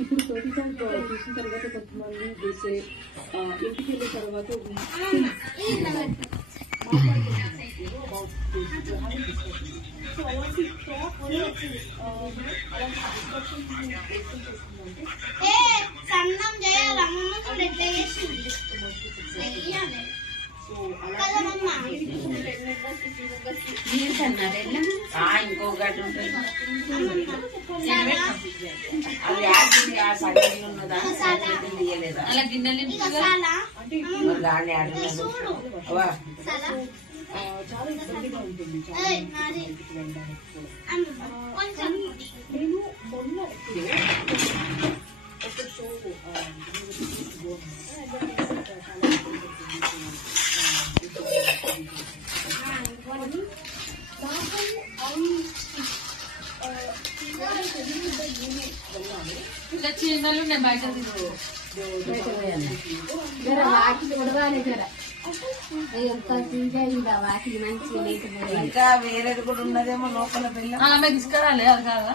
ఇప్పుడు ప్రతిసారి చూసిన తర్వాత కొంతమంది చేసే ఇంటికి వెళ్ళిన తర్వాత ఇంకొకటి ఉంటుంది అలా గిన్నెలు దాన్ని అడుగుతున్నావా చాలా ఇబ్బందిగా ఉంటుంది. నేను మొన్న ఒక షో చీమలు నేను బయట ఇంకా వేరేది కూడా ఉన్నదేమో లోపల పిల్ల తీసుకురాలే అది కాదా